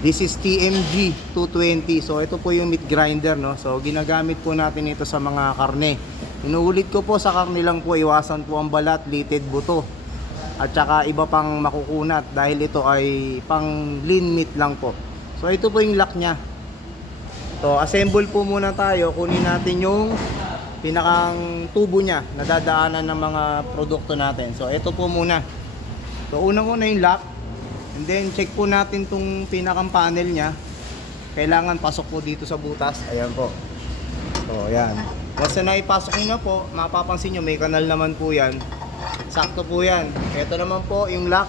This is TMG 220. So ito po yung meat grinder, no. So ginagamit po natin ito sa mga karne. Inuulit ko po, sa karne lang po, iwasan po ang balat, litid, buto, at saka iba pang makukunat dahil ito ay pang lean meat lang po. So ito po yung lock nya. So assemble po muna tayo. Kunin natin yung pinakang tubo nya na dadaanan ng mga produkto natin. So ito po muna. So unang-una yung lock. And then check po natin tong pinakang panel nya. Kailangan pasok po dito sa butas. Ayan po. So ayan. Once na ipasok nyo na po, mapapansin nyo may kanal naman po yan. Sakto po yan. Ito naman po yung lock.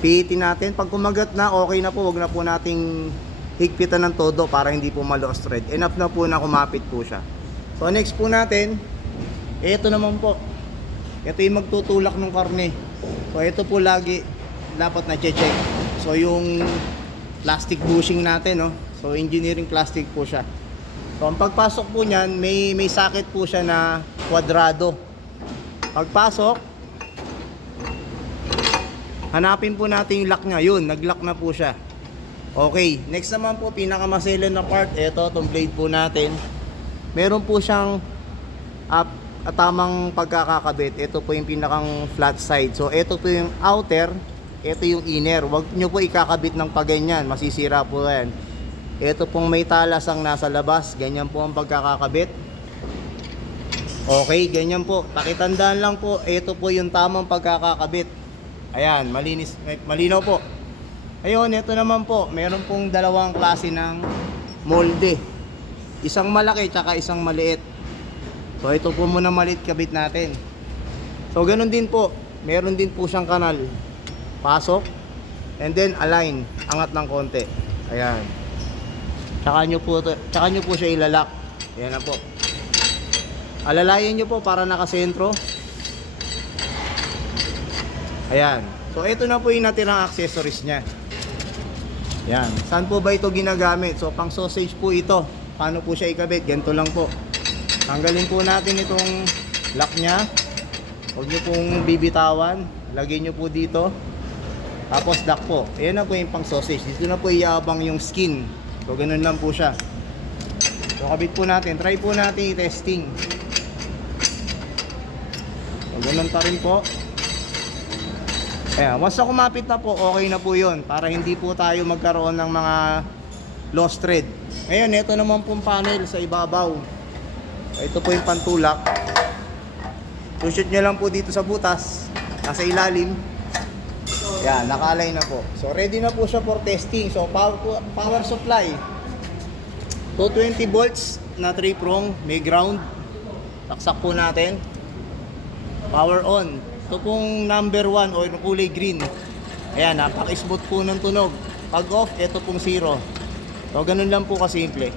Pihitin natin. Pag kumagat na, okay na po. Huwag na po nating higpitan ng todo para hindi po ma-lost thread. Enough na po na kumapit po siya. So next po natin, ito naman po. Ito yung magtutulak ng karne. So ito po lagi dapat na check. So yung plastic bushing natin, no? So engineering plastic po siya. So ang pagpasok po niyan, may socket po siya na kwadrado. Pagpasok, hanapin po natin yung lock niya. Yun, nag-lock na po siya. Okay, next naman po, pinakamaselan na part, ito, itong blade po natin. Meron po siyang tamang pagkakakabit. Ito po yung pinakang flat side. So ito po yung outer, ito yung inner. Huwag nyo po ikakabit ng paganyan, masisira po yan. Ito pong may talas ang nasa labas, ganyan po ang pagkakakabit. Okay, ganyan po. Pakitandaan lang po, ito po yung tamang pagkakakabit. Ayan, malinis, malinaw po. Ayun, ito naman po, meron pong dalawang klase ng molde. Isang malaki tsaka isang maliit. So ito po muna maliit kabit natin. So ganun din po, meron din po siyang kanal. Pasok, and then align, angat ng konti. Ayan. Tsaka nyo po siya ilalak. Ayan na po. Alalayan nyo po para nakasentro. Ayan. So ito na po yung natirang accessories nya. Ayan. Saan po ba ito ginagamit? So pang sausage po ito. Paano po siya ikabit? Ganito lang po. Tanggalin po natin itong lock nya. Huwag nyo pong bibitawan. Lagyan nyo po dito. Tapos lock po. Ayan na po yung pang sausage. Dito na po iabang yung skin. So ganun lang po siya. So kabit po natin. Try po natin i-testing. So ganun pa rin po. Ayan. Once na kumapit na po, okay na po yun. Para hindi po tayo magkaroon ng mga lost thread. Ngayon, ito naman pong panel sa ibabaw. So, ito po yung pantulak. Shoot nyo lang po dito sa butas. Nasa ilalim. Yan, nakalay na po. So ready na po siya for testing. So power supply 220 volts na 3 prong, may ground. Taksak po natin. Power on. Ito pong number 1 o yung kulay green. Ayan, napaka-smooth po ng tunog. Pag off, ito pong 0. So ganun lang po kasimple.